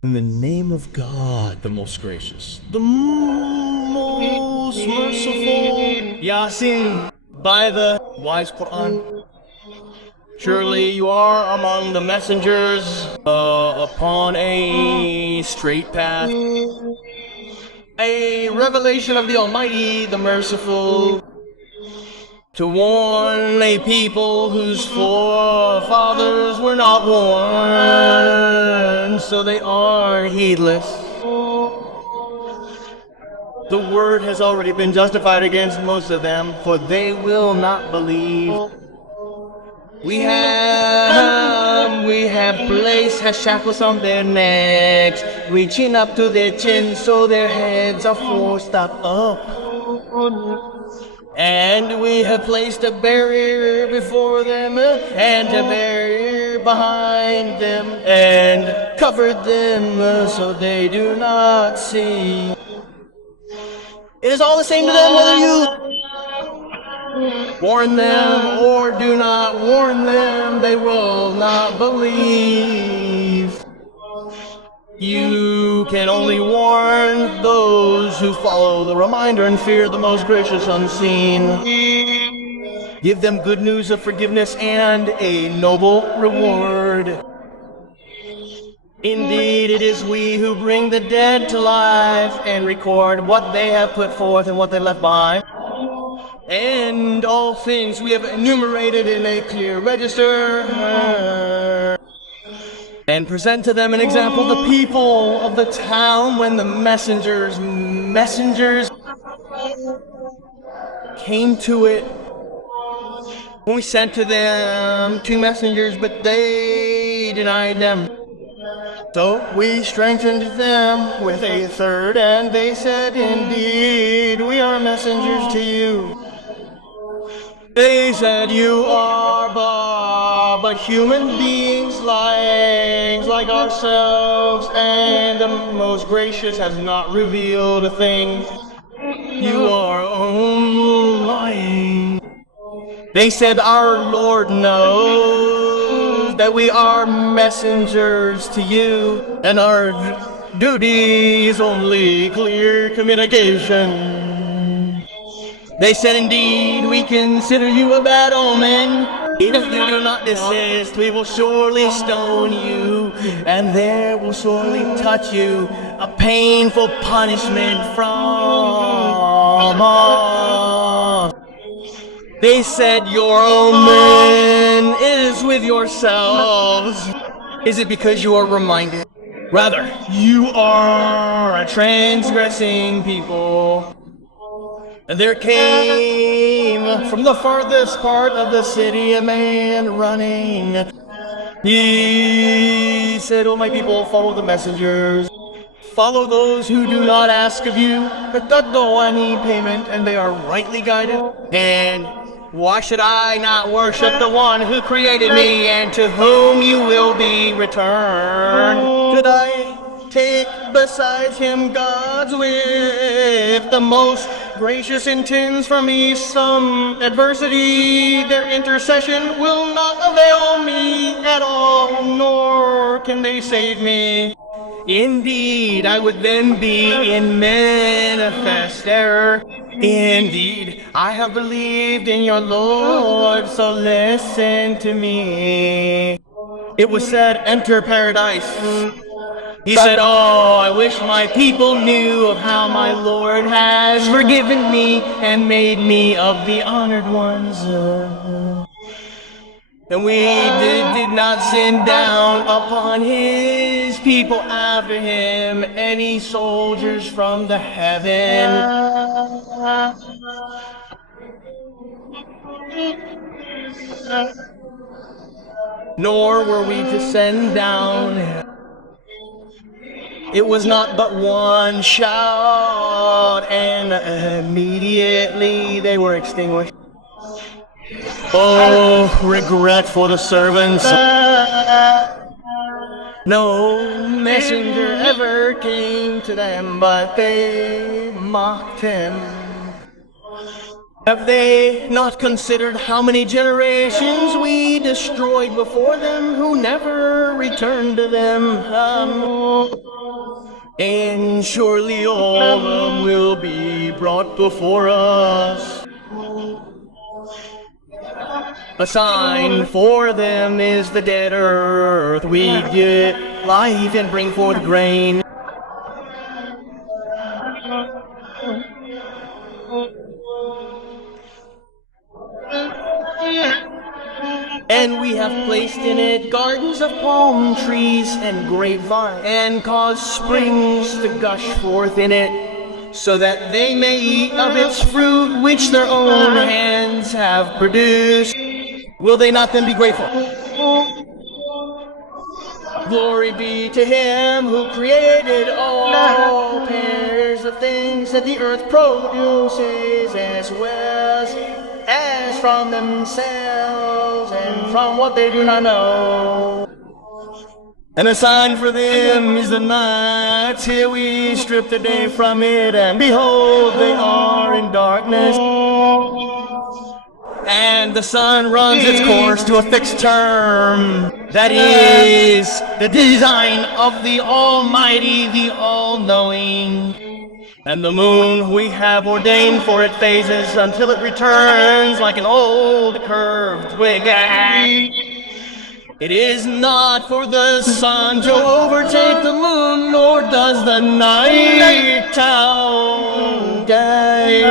In the name of God, the most gracious, the most merciful. Yasin, by the wise Quran. Surely you are among the messengers upon a straight path. A revelation of the Almighty, the Merciful, to warn a people whose forefathers were not warned, so they are heedless. The word has already been justified against most of them, for they will not believe. We have placed shackles on their necks, reaching up to their chins so their heads are forced up. And we have placed a barrier before them and a barrier behind them and covered them so they do not see. It is all the same to them whether you warn them or do not warn them, they will not believe. You can only warn those who follow the reminder and fear the most gracious unseen. Give them good news of forgiveness and a noble reward. Indeed, it is we who bring the dead to life and record what they have put forth and what they left behind. And all things we have enumerated in a clear register. And present to them an example, the people of the town, when the messengers came to it. When we sent to them 2 messengers, but they denied them. So we strengthened them with a 3rd, and they said, indeed, we are messengers to you. They said, you are but human beings like ourselves, and the most gracious has not revealed a thing. You are only lying. They said, our Lord knows that we are messengers to you, and our duty is only clear communication. They said, indeed, we consider you a bad omen. If you do not desist, we will surely stone you, and there will surely touch you a painful punishment from us. They said, your omen is with yourselves. Is it because you are reminded? Rather, you are a transgressing people. And there came from the farthest part of the city a man running. He said, oh my people, follow the messengers. Follow those who do not ask of you any payment, and they are rightly guided. And why should I not worship the one who created me and to whom you will be returned? Should I take besides him gods with the most gracious intends for me some adversity? Their intercession will not avail me at all, nor can they save me. Indeed, I would then be in manifest error. Indeed, I have believed in your Lord, so listen to me. It was said, enter paradise. He said, oh, I wish my people knew of how my Lord has forgiven me and made me of the honored ones. And we did not send down upon his people after him any soldiers from the heaven. Nor were we to send down. It was not but one shout, and immediately they were extinguished. Oh, regret for the servants. No messenger ever came to them, but they mocked him. Have they not considered how many generations we destroyed before them who never returned to them? And surely all of them will be brought before us. A sign for them is the dead earth. We get life and bring forth grain. And we have placed in it gardens of palm trees and grapevine, and caused springs to gush forth in it, so that they may eat of its fruit which their own hands have produced. Will they not then be grateful? Glory be to him who created all pairs of things that the earth produces, as well as from themselves and from what they do not know. And a sign for them is the night till we strip the day from it, and behold, they are in darkness. And the sun runs its course to a fixed term. That is the design of the Almighty, the All-Knowing. And the moon we have ordained for it phases until it returns like an old curved twig. It is not for the sun to overtake the moon, nor does the night out day.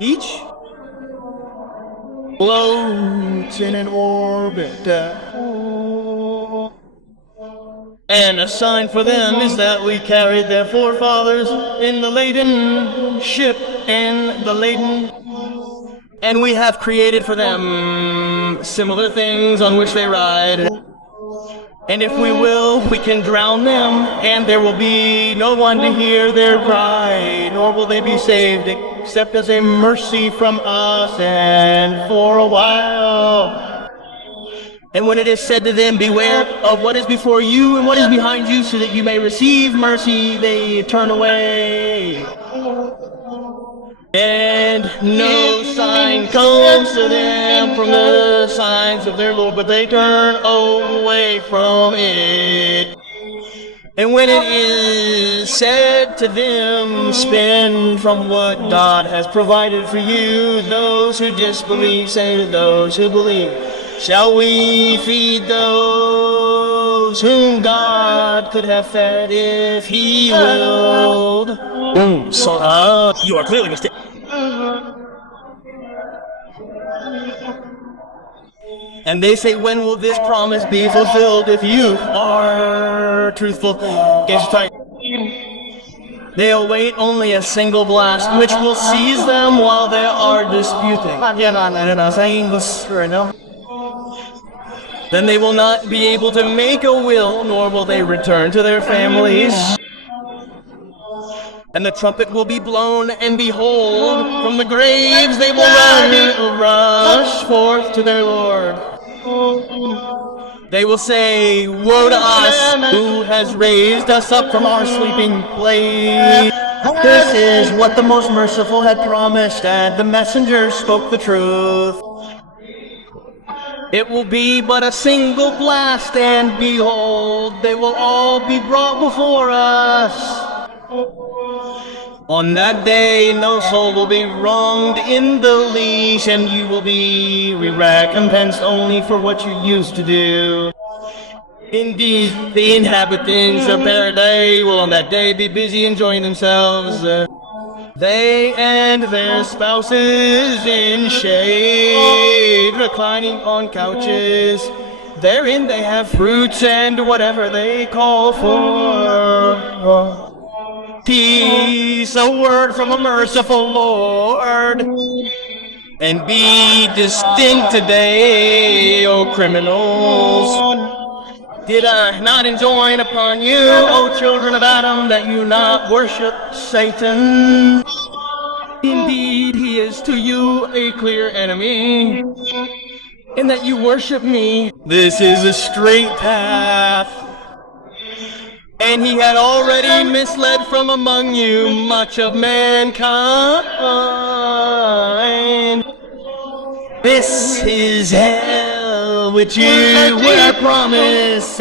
Each floats in an orbit. And a sign for them is that we carried their forefathers in the laden ship and the laden, and we have created for them similar things on which they ride. And if we will, we can drown them, and there will be no one to hear their cry, nor will they be saved except as a mercy from us and for a while. And when it is said to them, beware of what is before you and what is behind you, so that you may receive mercy, they turn away. And no sign comes to them from the signs of their Lord, but they turn away from it. And when it is said to them, spend from what God has provided for you, those who disbelieve say to those who believe, shall we feed those whom God could have fed if He willed? You are clearly mistaken. And they say, when will this promise be fulfilled if you are truthful? They await only a single blast, which will seize them while they are disputing. Then they will not be able to make a will, nor will they return to their families. And the trumpet will be blown, and behold, from the graves they will rush forth to their Lord. They will say, woe to us, who has raised us up from our sleeping place. This is what the Most Merciful had promised, and the messenger spoke the truth. It will be but a single blast, and behold, they will all be brought before us. On that day, no soul will be wronged in the least, and you will be recompensed only for what you used to do. Indeed, the inhabitants of paradise will on that day be busy enjoying themselves. They and their spouses in shade, reclining on couches. Therein they have fruits and whatever they call for. Peace, a word from a merciful Lord. And be distinct today, O criminals. Did I not enjoin upon you, O children of Adam, that you not worship Satan? Indeed, he is to you a clear enemy, and that you worship me. This is a straight path. and he had already misled from among you much of mankind. This is hell, which you were promises.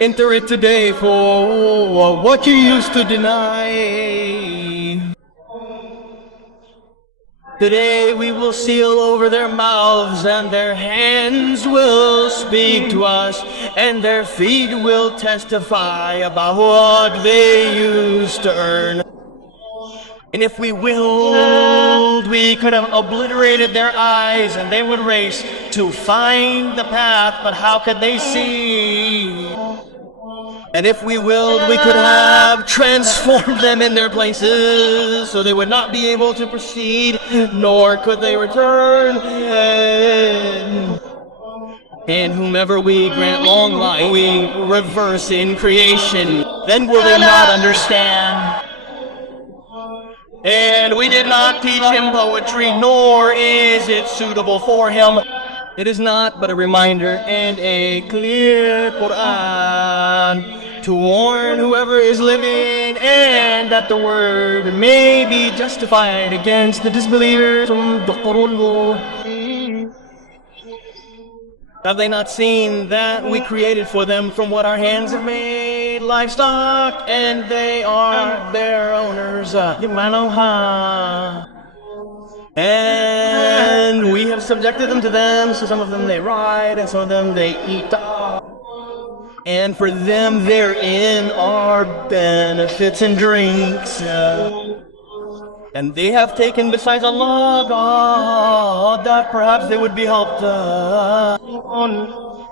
Enter it today for what you used to deny. Today we will seal over their mouths, and their hands will speak to us, and their feet will testify about what they used to earn. And if we willed, we could have obliterated their eyes, and they would race to find the path, but how could they see? And if we willed, we could have transformed them in their places, so they would not be able to proceed, nor could they return. And whomever we grant long life, we reverse in creation. Then will they not understand? And we did not teach him poetry, nor is it suitable for him. It is not but a reminder and a clear Qur'an to warn whoever is living, and that the word may be justified against the disbelievers. Have they not seen that we created for them from what our hands have made livestock, and they are their owners? And we have subjected them to them, so some of them they ride, and some of them they eat. And for them therein are benefits and drinks. And they have taken besides Allah God, that perhaps they would be helped.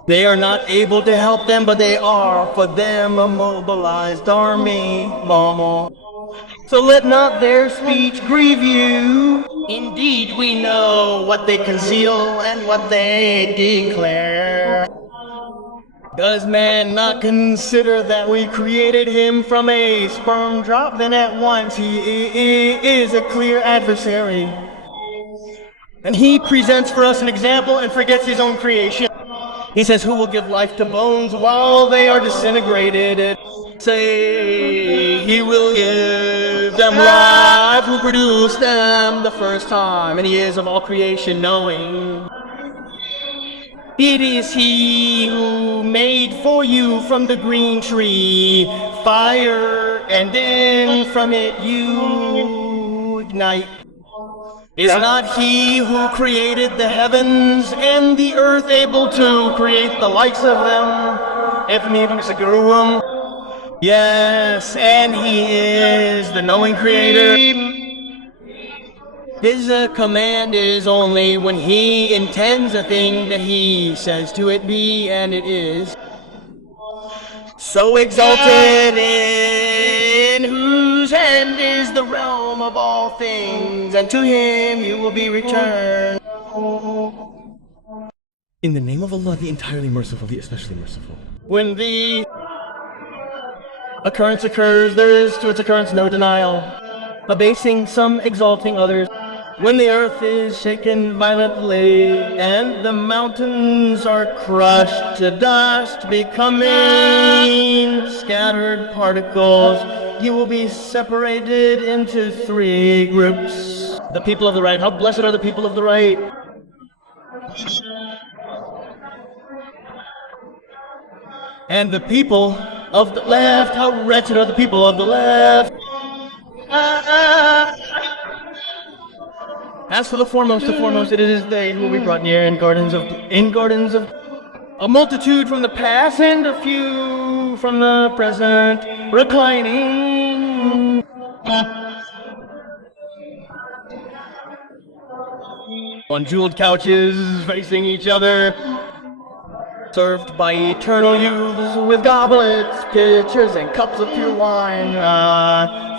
They are not able to help them, but they are for them a mobilized army. So let not their speech grieve you. Indeed, we know what they conceal and what they declare. Does man not consider that we created him from a sperm drop? Then at once he is a clear adversary. And he presents for us an example and forgets his own creation. He says, who will give life to bones while they are disintegrated? Say, he will give them life who produced them the first time, and he is of all creation knowing. It is he who made for you from the green tree fire, and then from it you ignite. Is not he who created the heavens and the earth able to create the likes of them? Yes, and he is the knowing creator. His command is only when he intends a thing that he says to it be, and it is. So exalted, in whose hand is the realm of all things, and to him you will be returned. In the name of Allah, the entirely merciful, the especially merciful. When the occurrence occurs, there is to its occurrence no denial, abasing some, exalting others. When the earth is shaken violently, and the mountains are crushed to dust, becoming scattered particles, you will be separated into three groups. The people of the right. How blessed are the people of the right? And the people of the left. How wretched are the people of the left? As for the foremost, it is they who will be brought near in gardens of a multitude from the past and a few from the present, reclining on jeweled couches facing each other, served by eternal youths with goblets, pitchers, and cups of pure wine,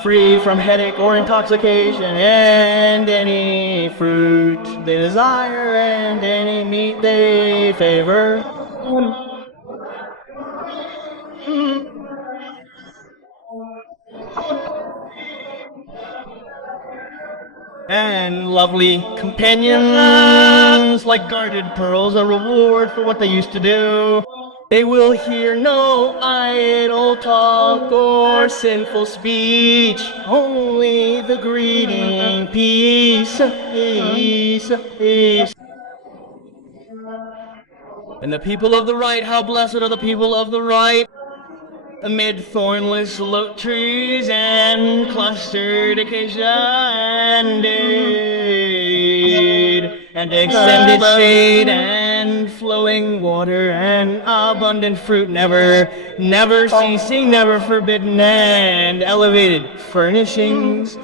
free from headache or intoxication, and any fruit they desire, and any meat they favor. And lovely companions like guarded pearls, a reward for what they used to do. They will hear no idle talk or sinful speech, only the greeting, peace, peace, peace. And the people of the right, how blessed are the people of the right, amid thornless oak trees and clustered acacia and extended shade and flowing water and abundant fruit, never ceasing, never forbidden, and elevated furnishings.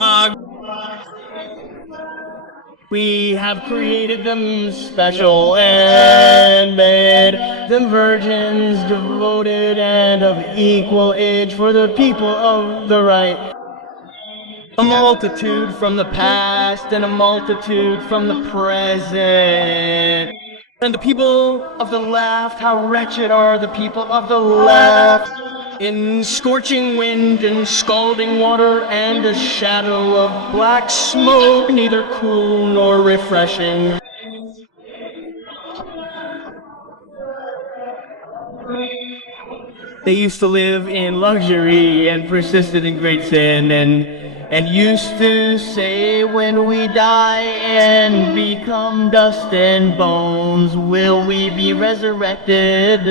We have created them special and made them virgins, devoted and of equal age for the people of the right. A multitude from the past and a multitude from the present. And the people of the left, how wretched are the people of the left, in scorching wind and scalding water and a shadow of black smoke, neither cool nor refreshing. They used to live in luxury and persisted in great sin and used to say, when we die and become dust and bones, will we be resurrected?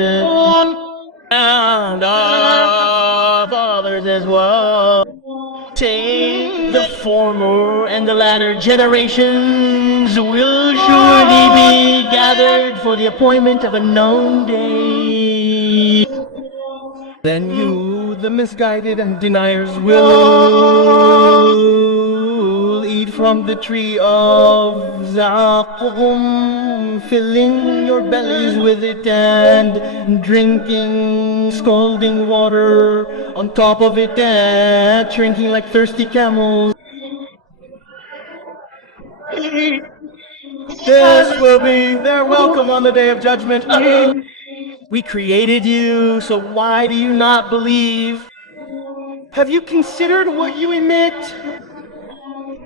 And our fathers as well. Say the former and the latter generations will surely be gathered for the appointment of a known day. Then you, the misguided and deniers, will eat from the tree of Zaqum, filling your bellies with it and drinking scalding water on top of it and drinking like thirsty camels. This will be their welcome on the day of judgment. We created you, so why do you not believe? Have you considered what you emit?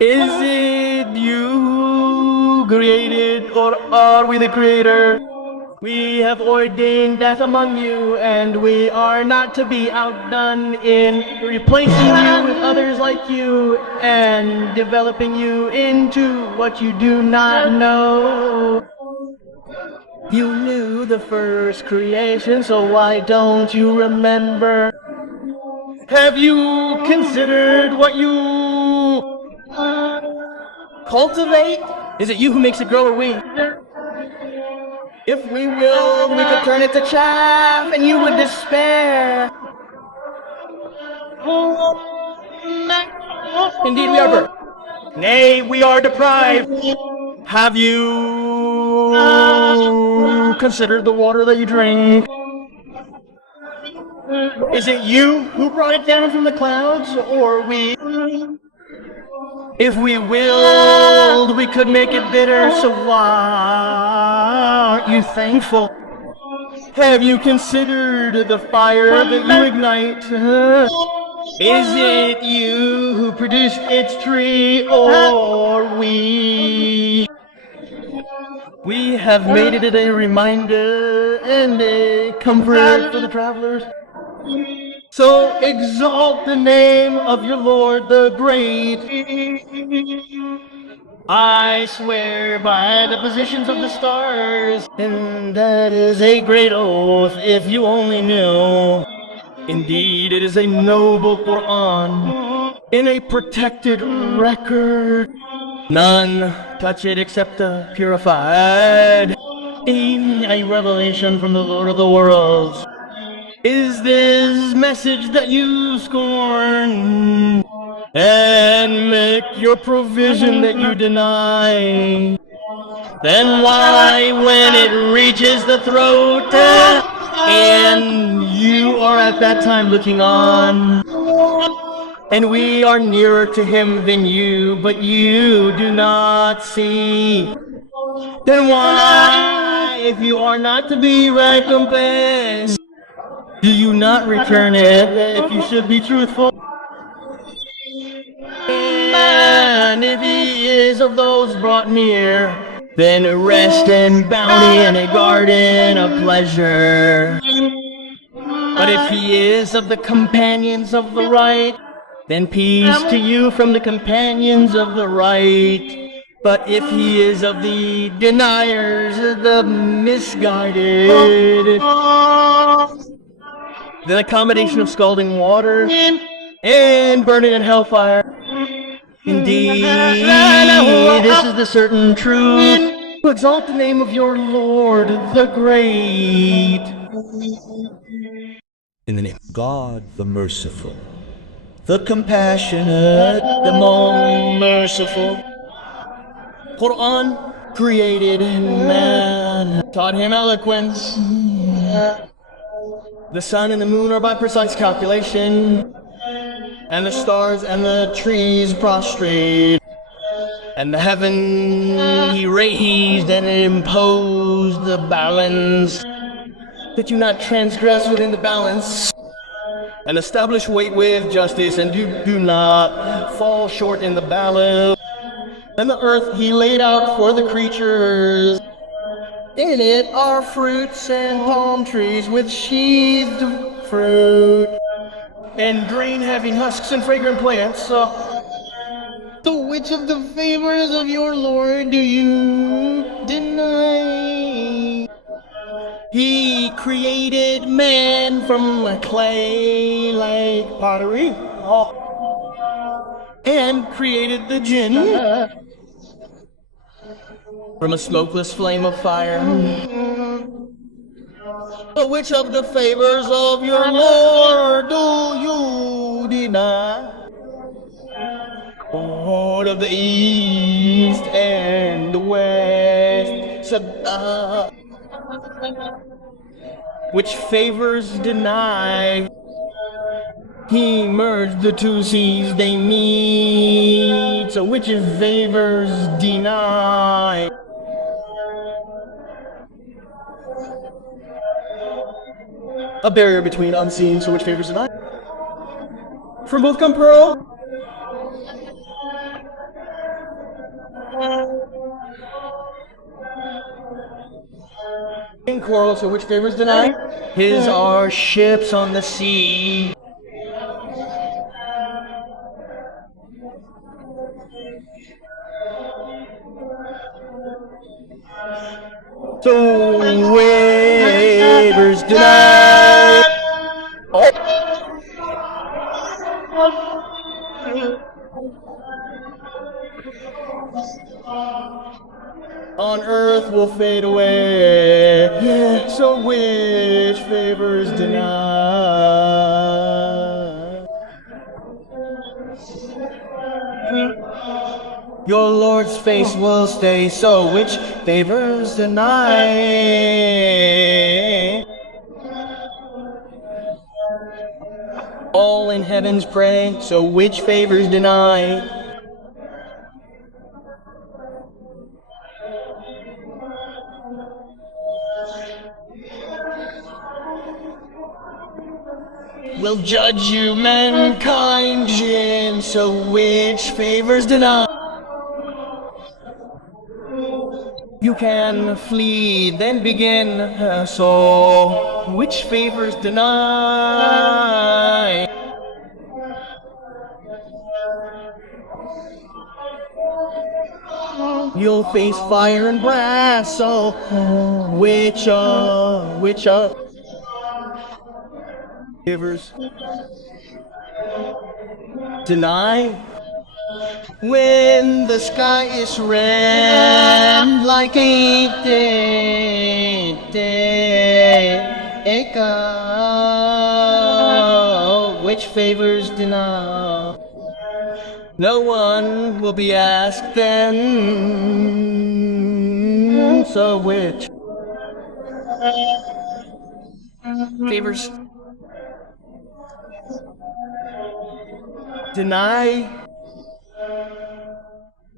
Is it you who created, or are we the creator? We have ordained death among you, and we are not to be outdone in replacing you with others like you and developing you into what you do not know. You knew the first creation, so why don't you remember? Have you considered what you cultivate? Is it you who makes it grow, or we? If we willed, we could turn it to chaff, and you would despair. Indeed we are burnt. Nay, we are deprived. Have you considered the water that you drink? Is it you who brought it down from the clouds, or we? If we willed, we could make it bitter, so why aren't you thankful? Have you considered the fire that you ignite? Is it you who produced its tree, or we? We have made it a reminder and a comfort for the travelers. So exalt the name of your Lord the Great. I swear by the positions of the stars, and that is a great oath if you only knew. Indeed, it is a noble Qur'an in a protected record. None touch it except the purified. A revelation from the Lord of the worlds. Is this message that you scorn and make your provision that you deny? Then why, when it reaches the throat and you are at that time looking on, and we are nearer to him than you, but you do not see, then why, if you are not to be recompensed, do you not return it if you should be truthful? And if he is of those brought near, then rest in bounty in a garden of pleasure. But if he is of the companions of the right, then peace to you from the companions of the right. But if he is of the deniers, the misguided, then a combination of scalding water and burning in hellfire. Indeed, this is the certain truth. To exalt the name of your Lord, the Great. In the name of God the merciful, the compassionate, the more merciful. Quran created man, taught him eloquence. The sun and the moon are by precise calculation, and the stars and the trees prostrate, and the heaven he raised and imposed the balance, that you not transgress within the balance, and establish weight with justice, and do not fall short in the balance. And the earth he laid out for the creatures. In it are fruits and palm trees with sheathed fruit, and grain having husks and fragrant plants. So which of the favors of your Lord do you deny? He created man from clay like pottery, and created the jinn from a smokeless flame of fire. But which of the favors of your Lord do you deny? Lord of the east and the west, which favors deny? He merged the two seas they meet, so which of favors deny? A barrier between unseen, so which favors deny? From both come pearl. In coral, so which favors deny? His are ships on the sea. So waivers deny. On earth will fade away. Yeah. So which favors deny? Your Lord's face will stay, so which favors deny? All in heavens pray, so which favors deny? Will judge you mankind, jinn, so which favors deny? You can flee, then begin, so which favors deny? You'll face fire and brass, so which favors deny? When the sky is red like a echo, which favors deny? No one will be asked then, so which favors deny?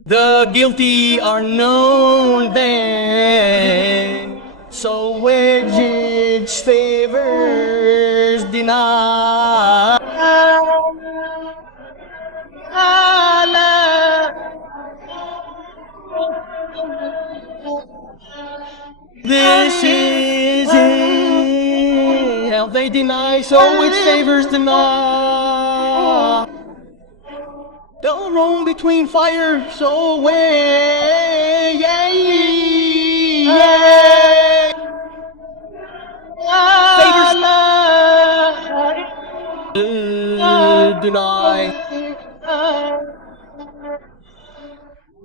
The guilty are known then, so which favors deny? This is hell they deny, so which favors deny. They'll roam between fire, so way, favors deny.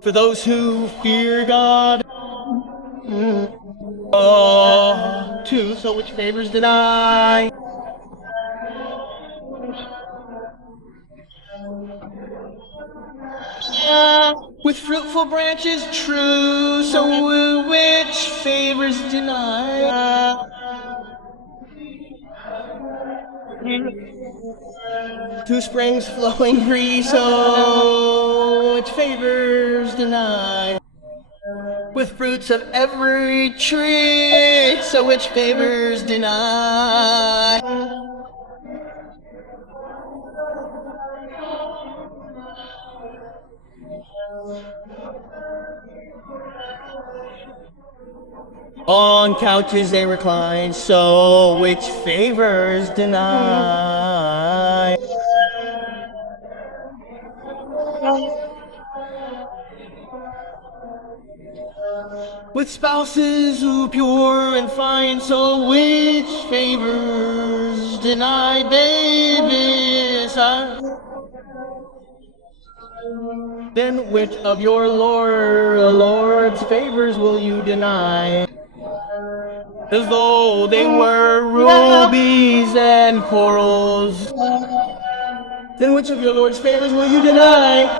For those who fear God, too, so which favors deny. With fruitful branches, true, so which favors deny. Two springs flowing free, so which favors deny. With fruits of every tree, so which favors deny. On couches they recline, so which favors deny. With spouses who pure and fine, so which favors deny, babies. Then which of your Lord's favors will you deny? As though they were rubies and corals. Then which of your Lord's favors will you deny?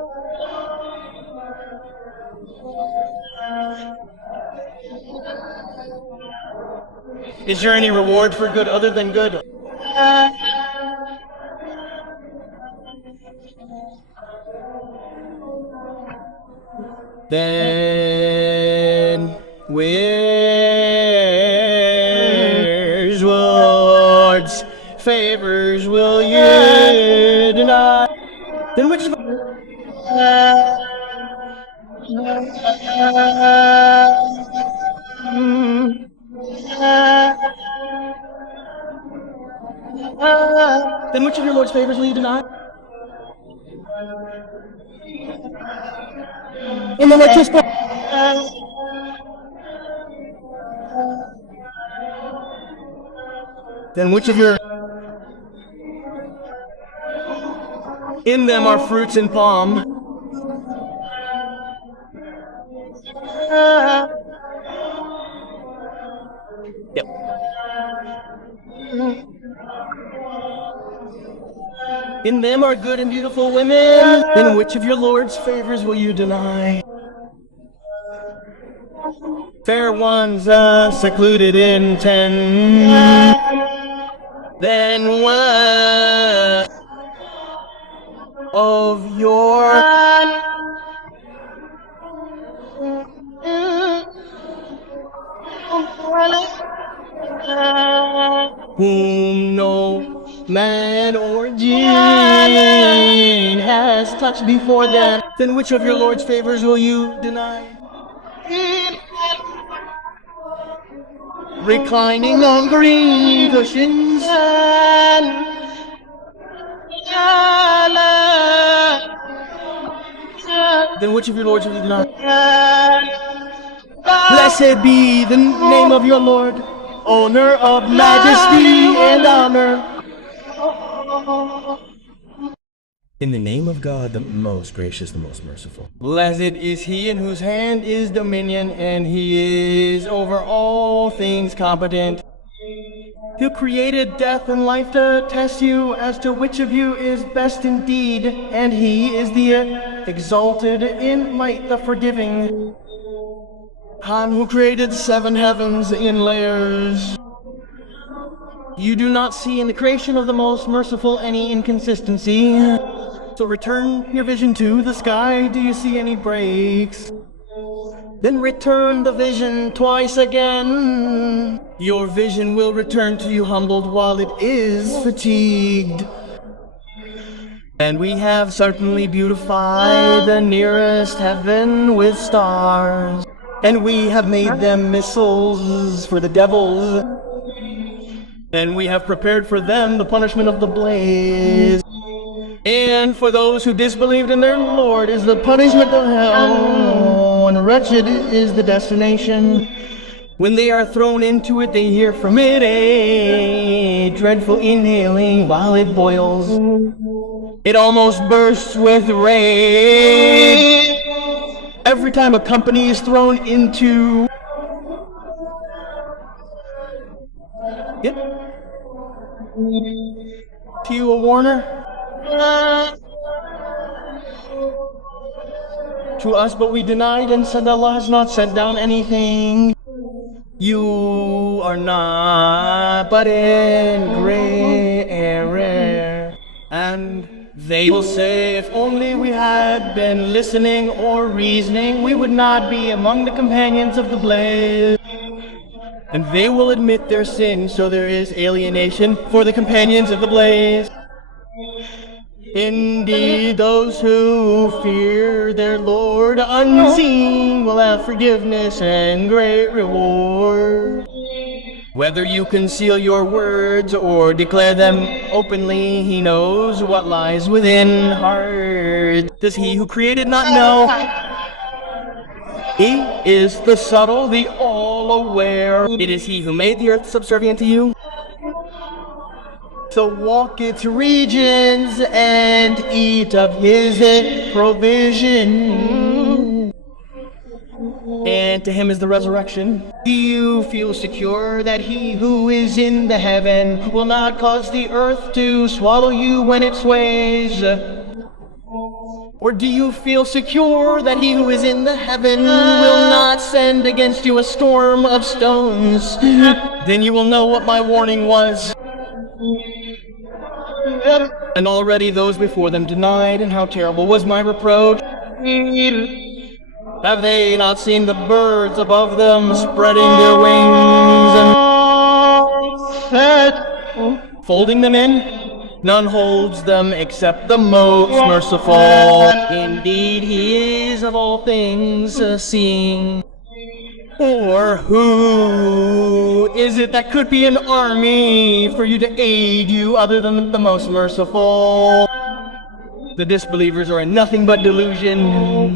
Is there any reward for good other than good? Then which Lord's favors will you deny? Then which Then which of your Lord's favors will you deny? In the righteous Then which of your in them are fruits and palm. Yep. In them are good and beautiful women. Then which of your Lord's favors will you deny? Fair ones secluded in tent. Then what of your whom no man or jinn has touched before them? Then which of your Lord's favors will you deny? Reclining on green cushions. Then which of your Lords will you deny? Blessed be the name of your Lord, owner of majesty and honor. In the name of God, the most gracious, the most merciful. Blessed is he in whose hand is dominion, and he is over all things competent. Who created death and life to test you as to which of you is best indeed, and he is the exalted in might, the forgiving. Han who created 7 heavens in layers. You do not see in the creation of the most merciful any inconsistency. So return your vision to the sky. Do you see any breaks? Then return the vision twice again. Your vision will return to you humbled while it is fatigued. And we have certainly beautified the nearest heaven with stars. And we have made them missiles for the devils. And we have prepared for them the punishment of the blaze. And for those who disbelieved in their Lord is the punishment of hell, and wretched is the destination. When they are thrown into it, they hear from it a dreadful inhaling while it boils. It almost bursts with rage. Every time a company is thrown into... Yep. To you, a warner? To us, but we denied and said Allah has not sent down anything. You are not but in great error. And they will say, if only we had been listening or reasoning, we would not be among the companions of the blaze. And they will admit their sin, so there is alienation for the companions of the blaze. Indeed, those who fear their Lord unseen will have forgiveness and great reward. Whether you conceal your words or declare them openly, He knows what lies within heart. Does He who created not know? He is the subtle, the all-aware. It is He who made the earth subservient to you. So walk its regions and eat of His provision. And to Him is the resurrection. Do you feel secure that He who is in the heaven will not cause the earth to swallow you when it sways? Or do you feel secure that He who is in the heaven will not send against you a storm of stones? Then you will know what my warning was. And already those before them denied, and how terrible was my reproach. Have they not seen the birds above them spreading their wings and folding them in? None holds them except the most merciful. Indeed, He is of all things seeing. Or who is it that could be an army for you to aid you other than the most merciful? The disbelievers are in nothing but delusion.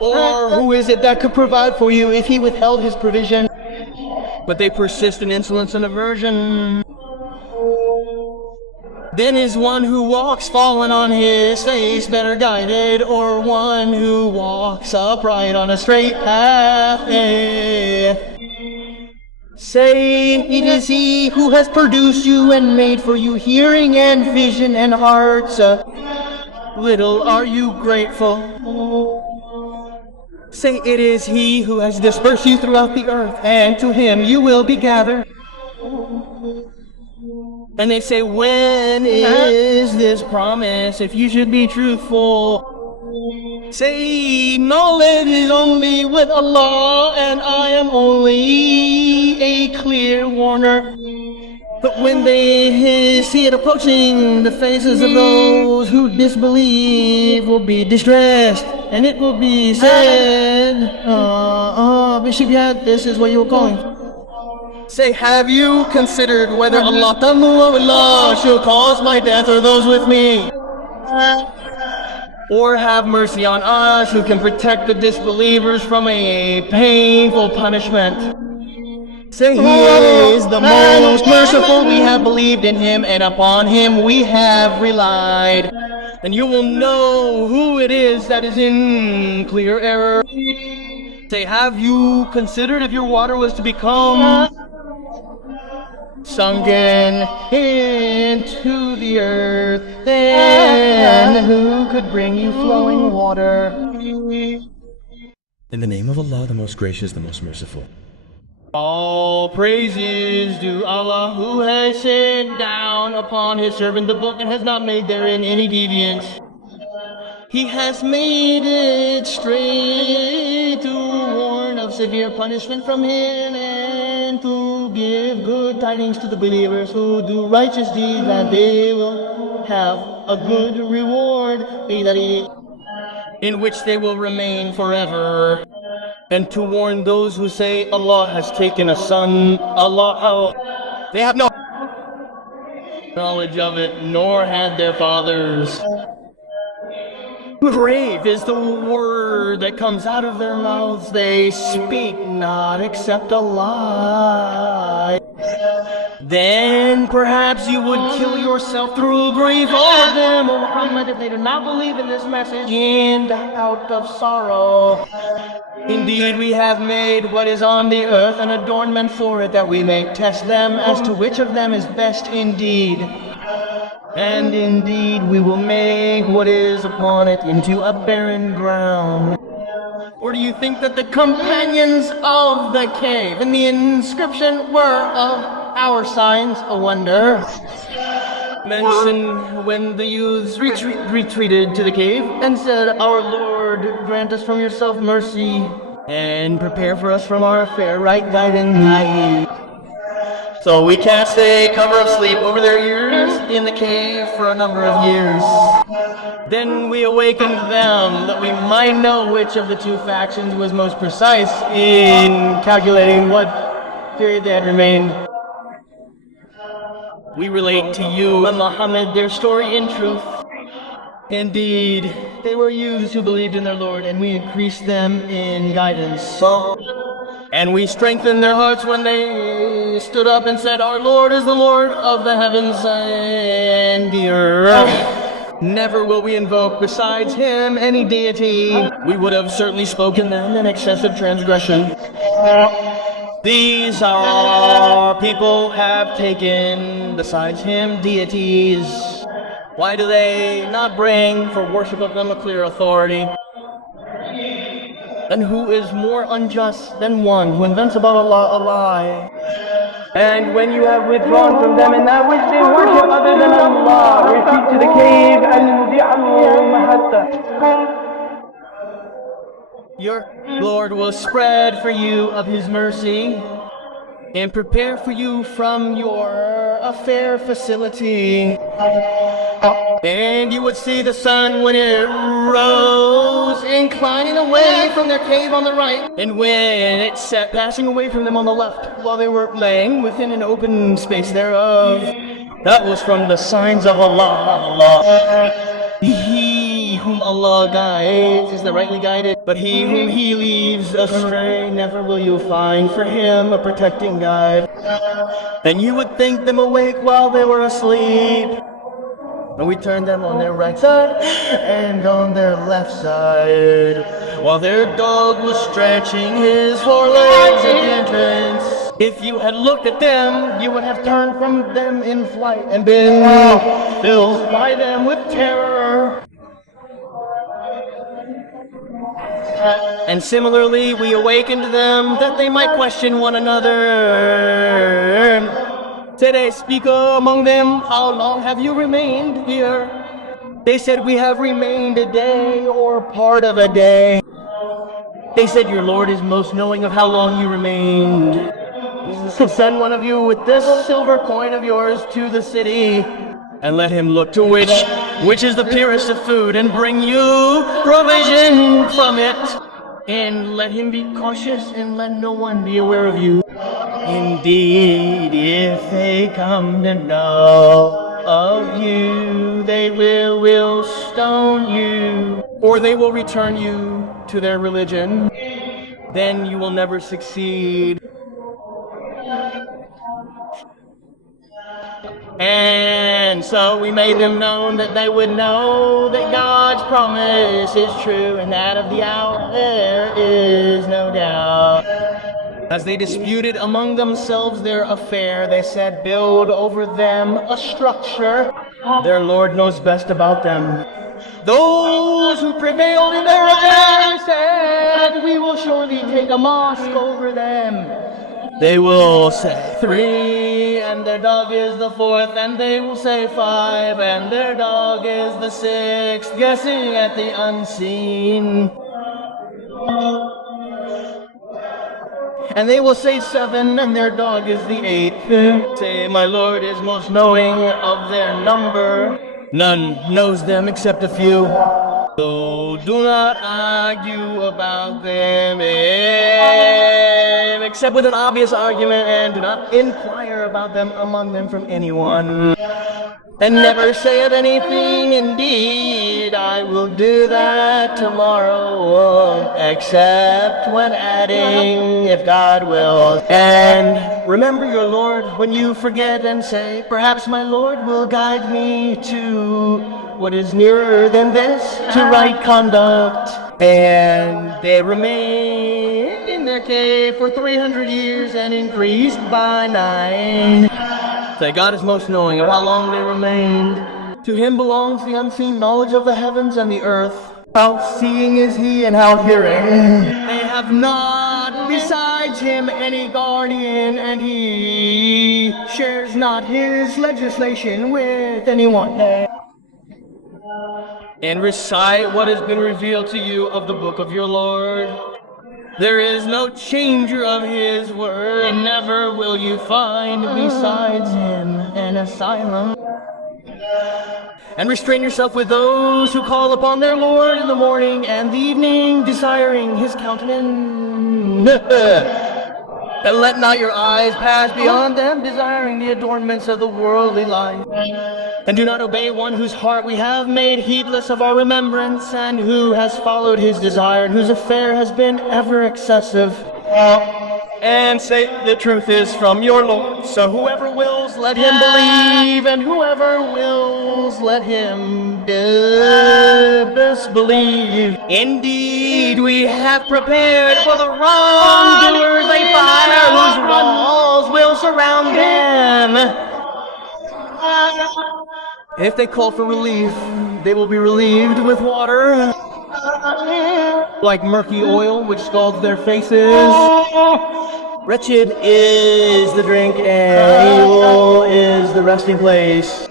Or who is it that could provide for you if He withheld His provision? But they persist in insolence and aversion. Then is one who walks fallen on his face better guided, or one who walks upright on a straight path? Say, it is He who has produced you and made for you hearing and vision and hearts. Little are you grateful. Say, it is He who has dispersed you throughout the earth, and to Him you will be gathered. And they say, when is this promise, if you should be truthful? Say, knowledge is only with Allah, and I am only a clear warner. But when they see it approaching, the faces of those who disbelieve will be distressed, and it will be said, Bishop Yad, this is what you were calling. Say, have you considered whether Allah shall cause my death or those with me? Or have mercy on us who can protect the disbelievers from a painful punishment? Say, He is the most merciful, we have believed in Him, and upon Him we have relied. And you will know who it is that is in clear error. Say, have you considered if your water was to become sunken into the earth, then who could bring you flowing water? In the name of Allah, the most gracious, the most merciful. All praises to Allah, who has sent down upon His servant the book and has not made therein any deviance. He has made it straight to warn of severe punishment from Him, and to give good tidings to the believers who do righteous deeds, that they will have a good reward, in which they will remain forever. And to warn those who say Allah has taken a son, They have no knowledge of it, nor had their fathers. Grave is the word that comes out of their mouths. They speak not except a lie. Then perhaps you would kill yourself through grief over them, O Muhammad, if they do not believe in this message and out of sorrow. Indeed, we have made what is on the earth an adornment for it, that we may test them as to which of them is best indeed. And indeed, we will make what is upon it into a barren ground. Or do you think that the companions of the cave and the inscription were of our signs a wonder? Mention when the youths retreated to the cave and said, Our Lord, grant us from yourself mercy and prepare for us from our affair right guidance. So we cast a cover of sleep over their ears in the cave for a number of years. Then we awakened them that we might know which of the two factions was most precise in calculating what period they had remained. We relate to you, Muhammad, their story in truth. Indeed, they were youths who believed in their Lord, and we increased them in guidance. And we strengthened their hearts when they stood up and said, Our Lord is the Lord of the heavens and the earth. Never will we invoke besides him any deity. We would have certainly spoken then in excessive transgression. These our people have taken besides him deities. Why do they not bring for worship of them a clear authority? And who is more unjust than one who invents about Allah a lie? And when you have withdrawn from them in that which they worship other than Allah, retreat to the cave and your Lord will spread for you of his mercy and prepare for you from your affair facility. And you would see the sun when it rose, inclining away from their cave on the right, and when it set, passing away from them on the left, while they were laying within an open space thereof. That was from the signs of Allah. He whom Allah guides is the rightly guided, but he whom he leaves astray, never will you find for him a protecting guide. And you would think them awake while they were asleep, and we turned them on their right side and on their left side, while their dog was stretching his forelegs at the entrance. If you had looked at them, you would have turned from them in flight and been filled by them with terror. And similarly, we awakened them that they might question one another. Said a speaker among them, How long have you remained here? They said, We have remained a day or part of a day. They said, Your Lord is most knowing of how long you remained. So send one of you with this silver coin of yours to the city, and let him look to which is the purest of food, and bring you provision from it. And let him be cautious, and let no one be aware of you. Indeed, if they come to know of you, they will stone you, or they will return you to their religion. Then you will never succeed. And so we made them known that they would know that God's promise is true, and that of the hour there is no doubt. As they disputed among themselves their affair, they said, Build over them a structure. Their Lord knows best about them. Those who prevailed in their affair said, We will surely take a mosque over them. They will say 3, and their dog is the 4th, and they will say 5, and their dog is the 6th, guessing at the unseen. And they will say 7, and their dog is the 8th. Say, My Lord is most knowing of their number. None knows them except a few. So do not argue about them, except with an obvious argument, and do not inquire about them among them from anyone. And never say of anything, indeed, I will do that tomorrow, except when adding, if God will. And remember your Lord when you forget and say, perhaps my Lord will guide me to what is nearer than this, to right conduct. And they remained in their cave for 300 years and increased by 9. Say, God is most knowing of how long they remained. To him belongs the unseen knowledge of the heavens and the earth. How seeing is he and how hearing. They have not besides him any guardian, and he shares not his legislation with anyone. And recite what has been revealed to you of the book of your Lord. There is no changer of his word, and never will you find besides him an asylum. And restrain yourself with those who call upon their Lord in the morning and the evening, desiring his countenance. And let not your eyes pass beyond them, desiring the adornments of the worldly life. And do not obey one whose heart we have made heedless of our remembrance, and who has followed his desire, and whose affair has been ever excessive. And say the truth is from your Lord. So whoever wills, let him believe, and whoever wills, let him disbelieve. Indeed, we have prepared for the wrongdoers a fire whose walls will surround them. If they call for relief, they will be relieved with water, like murky oil which scalds their faces. Wretched is the drink, and evil is the resting place.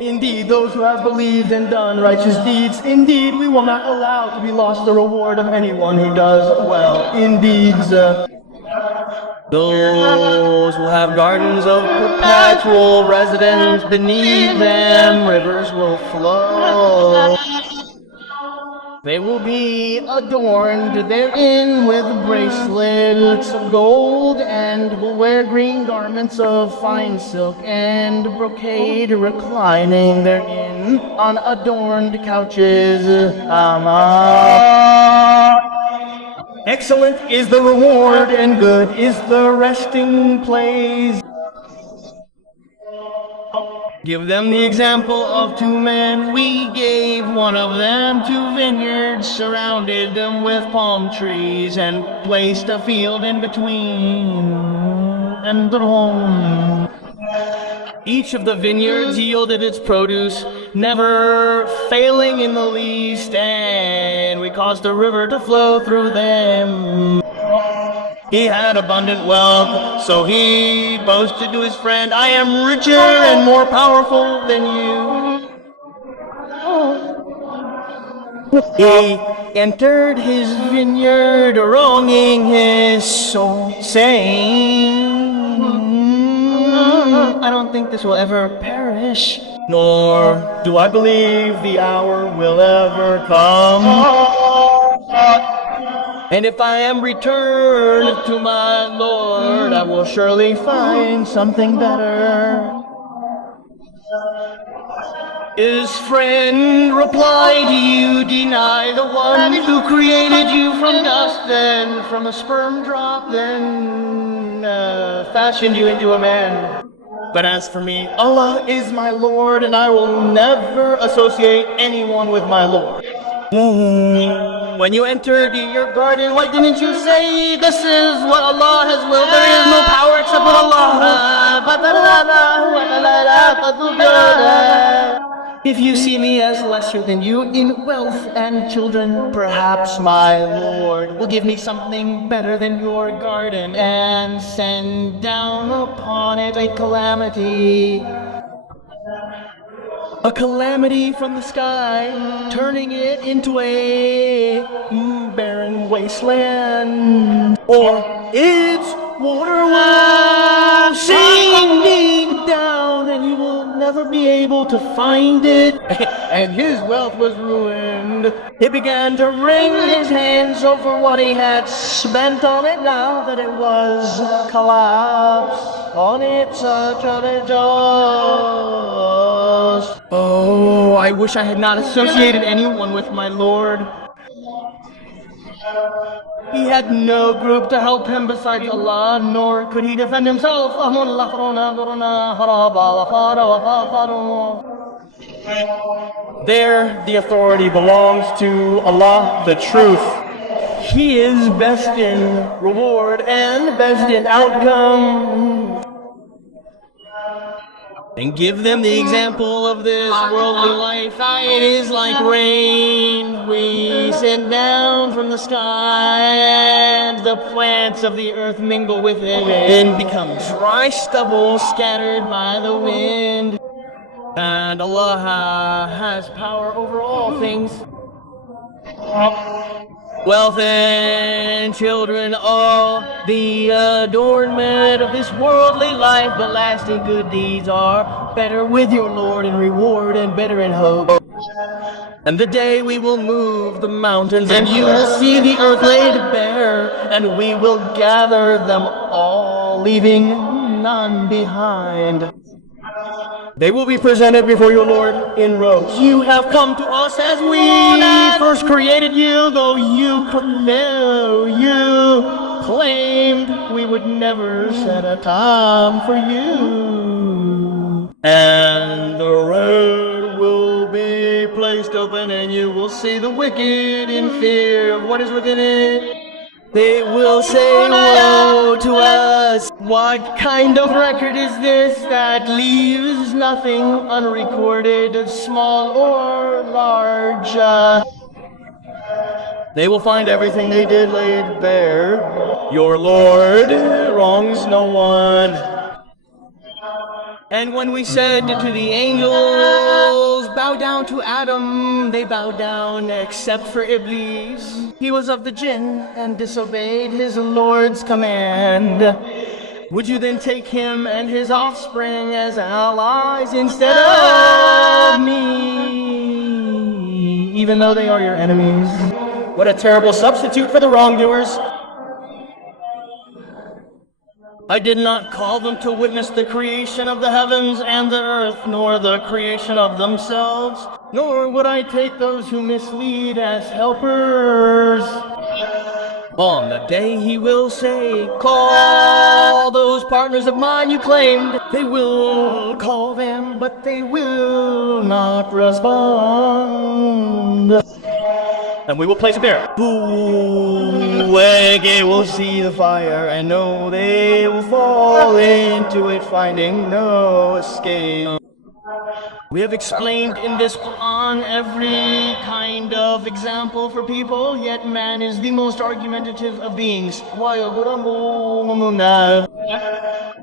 Indeed, those who have believed and done righteous deeds, indeed, we will not allow to be lost the reward of anyone who does well. Indeed, those will have gardens of perpetual residence. Beneath them, rivers will flow. They will be adorned therein with bracelets of gold, and will wear green garments of fine silk and brocade, reclining therein on adorned couches. Excellent is the reward, and good is the resting place. Give them the example of 2 men. We gave one of them 2 vineyards, surrounded them with palm trees, and placed a field in between and the home. Each of the vineyards yielded its produce, never failing in the least, and we caused a river to flow through them. He had abundant wealth, so he boasted to his friend, I am richer and more powerful than you. He entered his vineyard, wronging his soul, saying, I don't think this will ever perish, nor do I believe the hour will ever come. And if I am returned to my Lord, I will surely find something better. His friend replied, you deny the one who created you from dust, and from a sperm drop, then fashioned you into a man. But as for me, Allah is my Lord, and I will never associate anyone with my Lord. When you entered your garden, why didn't you say, this is what Allah has willed? There is no power except with Allah. If you see me as lesser than you in wealth and children, perhaps my Lord will give me something better than your garden, and send down upon it a calamity. A calamity from the sky, turning it into a barren wasteland. Or its water will sink deep down, and you will never be able to find it, and his wealth was ruined. He began to wring his hands over what he had spent on it now that it was collapsed on its jaws. Oh, I wish I had not associated anyone with my Lord. He had no group to help him besides Allah, nor could he defend himself. There, the authority belongs to Allah, the truth. He is best in reward and best in outcome. And give them the example of this worldly life. It is like rain we send down from the sky, and the plants of the earth mingle with it and become dry stubble scattered by the wind. And Allah has power over all things. Wealth and children are the adornment of this worldly life, but lasting good deeds are better with your Lord in reward and better in hope. And the day we will move the mountains, and you will see the earth laid bare, and we will gather them all, leaving none behind. They will be presented before your Lord in robes. You have come to us as we first created you, though you claimed we would never set a time for you. And the road will be placed open, and you will see the wicked in fear of what is within it. They will say, woe to us! What kind of record is this that leaves nothing unrecorded, small or large? They will find everything they did laid bare. Your Lord wrongs no one. And when we said to the angels, bow down to Adam, they bowed down except for Iblis. He was of the jinn and disobeyed his Lord's command. Would you then take him and his offspring as allies instead of me, even though they are your enemies? What a terrible substitute for the wrongdoers. I did not call them to witness the creation of the heavens and the earth, nor the creation of themselves, nor would I take those who mislead as helpers. On the day he will say, call those partners of mine you claimed. They will call them, but they will not respond. And we will place it there. They will see the fire and know they will fall into it, finding no escape. We have explained in this Quran every kind of example for people, yet man is the most argumentative of beings.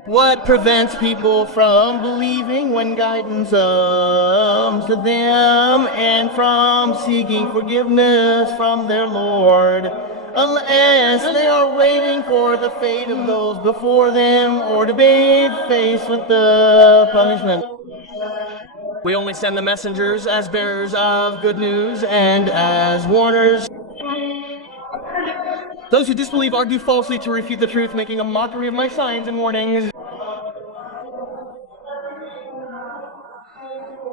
What prevents people from believing when guidance comes to them and from seeking forgiveness from their Lord? Unless they are waiting for the fate of those before them or to be faced with the punishment. We only send the messengers as bearers of good news and as warners. Those who disbelieve argue falsely to refute the truth, making a mockery of my signs and warnings.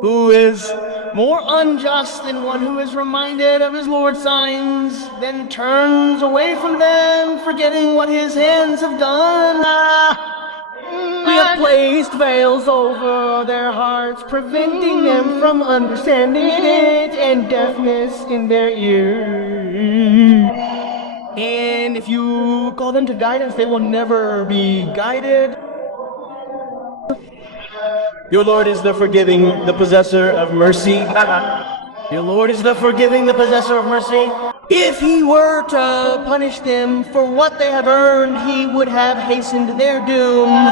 Who is more unjust than one who is reminded of his Lord's signs, then turns away from them, forgetting what his hands have done? We have placed veils over their hearts, preventing them from understanding it, and deafness in their ears. And if you call them to guidance, they will never be guided. Your Lord is the forgiving, the possessor of mercy. Your Lord is the forgiving, the possessor of mercy. If he were to punish them for what they have earned, he would have hastened their doom.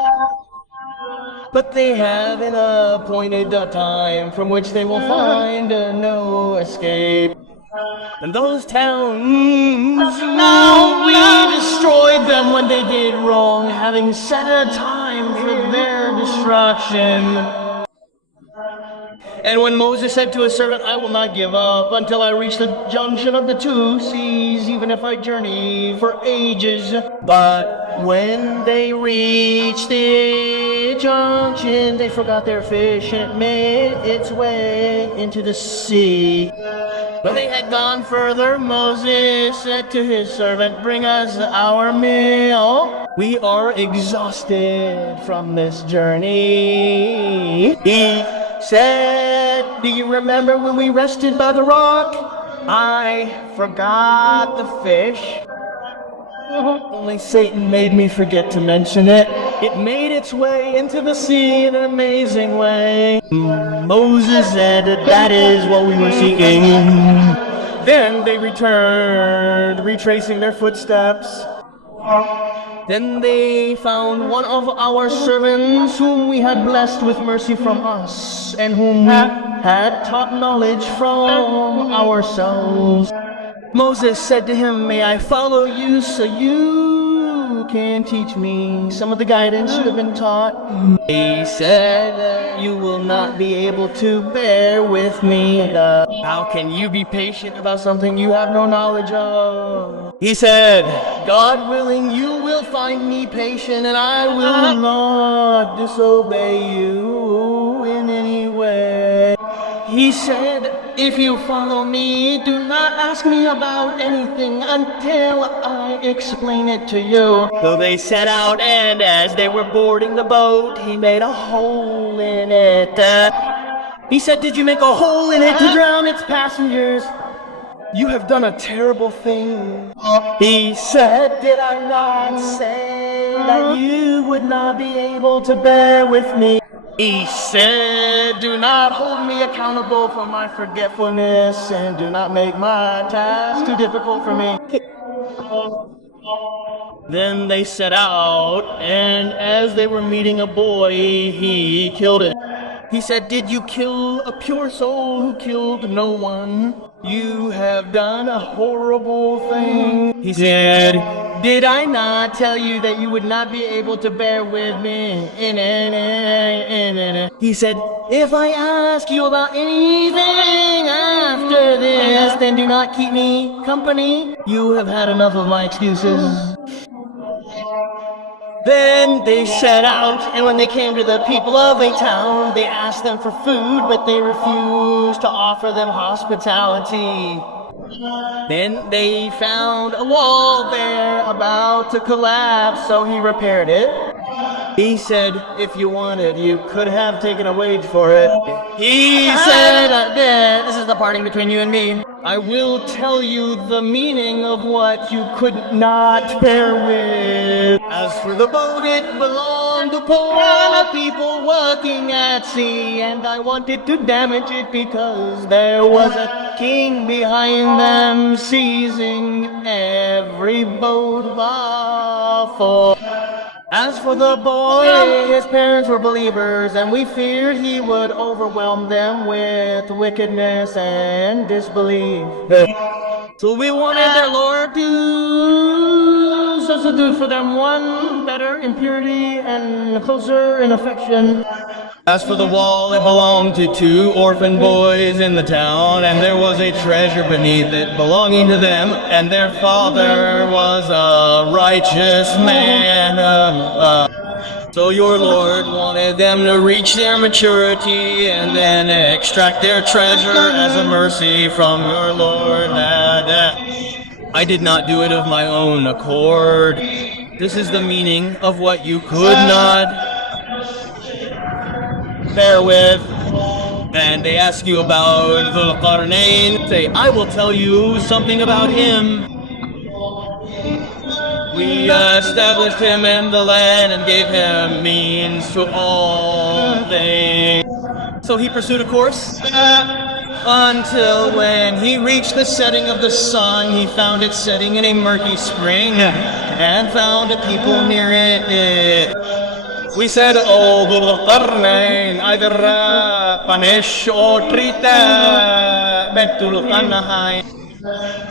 But they have an appointed time from which they will find no escape. And those towns, now we destroyed them when they did wrong, having set a time for their destruction. And when Moses said to his servant, I will not give up until I reach the junction of the two seas, even if I journey for ages. But when they reached the junction, they forgot their fish and it made its way into the sea. When they had gone further, Moses said to his servant, bring us our meal. We are exhausted from this journey. He said, do you remember when we rested by the rock? I forgot the fish. Only Satan made me forget to mention it. It made its way into the sea in an amazing way. Moses said that is what we were seeking. Then they returned, retracing their footsteps. Then they found one of our servants whom we had blessed with mercy from us and whom we had taught knowledge from ourselves. Moses said to him, may I follow you so you can teach me some of the guidance you have been taught? He said, you will not be able to bear with me. How can you be patient about something you have no knowledge of? He said, God willing, you will find me patient and I will not disobey you in any way. He said, if you follow me, do not ask me about anything until I explain it to you. So they set out, and as they were boarding the boat, he made a hole in it. He said, did you make a hole in it to drown its passengers? You have done a terrible thing. He said, did I not say that you would not be able to bear with me? He said, do not hold me accountable for my forgetfulness and do not make my task too difficult for me. Then they set out, and as they were meeting a boy, he killed it. He said, did you kill a pure soul who killed no one? You have done a horrible thing. He said, did I not tell you that you would not be able to bear with me? He said, if I ask you about anything after this, then do not keep me company. You have had enough of my excuses. Then they set out, and when they came to the people of a town, they asked them for food, but they refused to offer them hospitality. Then they found a wall there about to collapse, so he repaired it. He said, if you wanted, you could have taken a wage for it. He said, this is the parting between you and me. I will tell you the meaning of what you could not bear with. As for the boat, it belonged to poor people working at sea, and I wanted to damage it because there was a king behind them seizing every boat before. As for the boy, his parents were believers, and we feared he would overwhelm them with wickedness and disbelief. So we wanted their Lord to substitute for them one better in purity and closer in affection. As for the wall, it belonged to two orphan boys in the town, and there was a treasure beneath it belonging to them, and their father was a righteous man. So your Lord wanted them to reach their maturity and then extract their treasure as a mercy from your Lord. I did not do it of my own accord. This is the meaning of what you could not bear with. And they ask you about the Qarnayn. Say, I will tell you something about him. We established him in the land and gave him means to all things. So he pursued a course until when he reached the setting of the sun, he found it setting in a murky spring and found a people near it. We said, oh, Dhul Qarnayn, either punish or treat Betul Qanahain.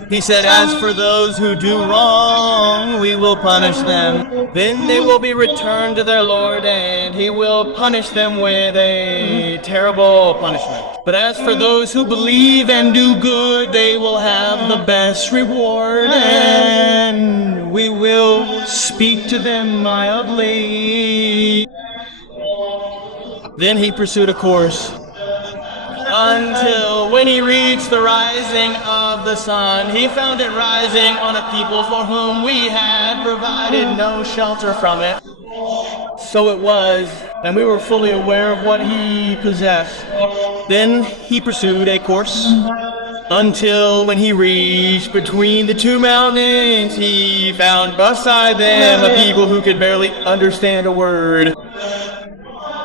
He said, as for those who do wrong, we will punish them. Then they will be returned to their Lord, and He will punish them with a terrible punishment. But as for those who believe and do good, they will have the best reward, and we will speak to them mildly. Then he pursued a course until when he reached the rising of the sun, he found it rising on a people for whom we had provided no shelter from it. So it was, and we were fully aware of what he possessed. Then he pursued a course until when he reached between the two mountains, he found beside them a people who could barely understand a word.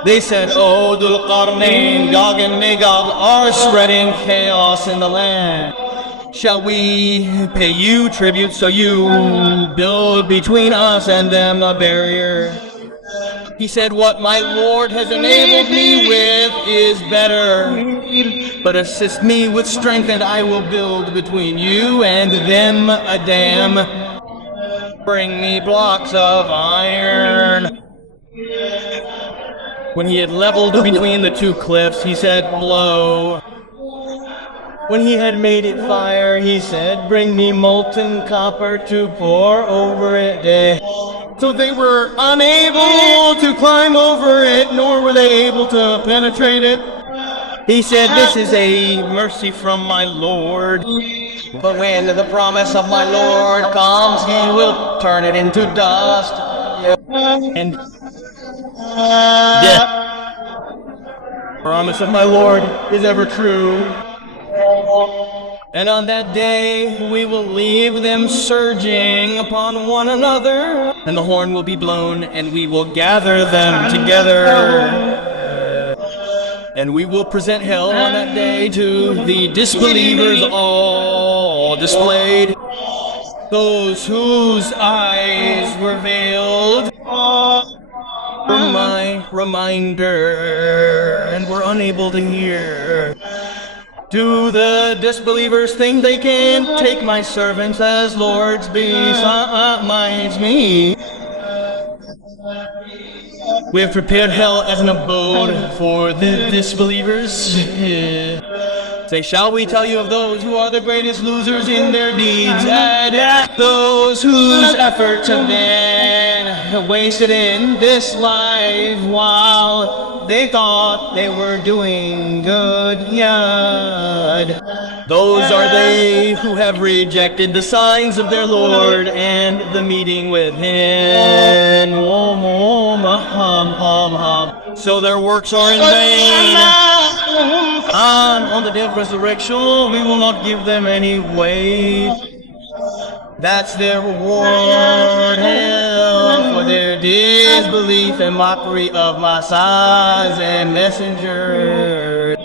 They said, "Oh, Dhul Qarnayn, Gog and Magog are spreading chaos in the land. Shall we pay you tribute so you build between us and them a barrier?" He said, "What my Lord has enabled me with is better, but assist me with strength and I will build between you and them a dam. Bring me blocks of iron." When he had leveled between the two cliffs, he said, "Blow." When he had made it fire, he said, "Bring me molten copper to pour over it." So they were unable to climb over it, nor were they able to penetrate it. He said, "This is a mercy from my Lord. But when the promise of my Lord comes, He will turn it into dust. And death. Promise of my Lord is ever true. And on that day we will leave them surging upon one another, and the horn will be blown, and we will gather them together. And we will present hell on that day to the disbelievers all displayed, those whose eyes were veiled from my reminder and were unable to hear. Do the disbelievers think they can take my servants as lords besides me? We have prepared hell as an abode for the disbelievers. Say, shall we tell you of those who are the greatest losers in their deeds, and those whose efforts have been wasted in this life while they thought they were doing good? Those are they who have rejected the signs of their Lord and the meeting with Him. So their works are in vain. On the day of resurrection, we will not give them any weight. That's their reward, hell, for their disbelief and mockery of my signs and messengers.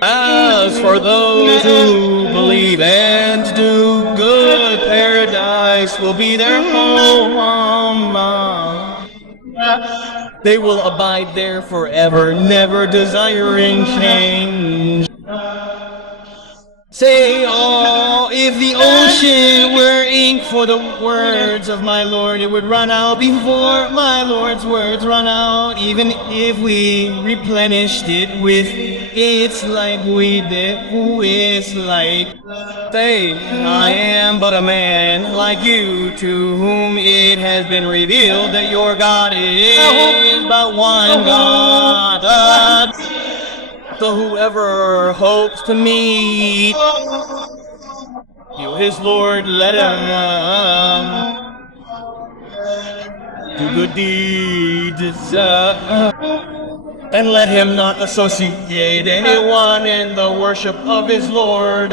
As for those who believe and do good, paradise will be their home. They will abide there forever, never desiring change. Say, oh, if the ocean were ink for the words of my Lord, it would run out before my Lord's words run out. Even if we replenished it with its light, we did with light. Say, I am but a man like you, to whom it has been revealed that your God is but one God. So whoever hopes to meet you, his Lord, let him do good deeds, and let him not associate anyone in the worship of his Lord.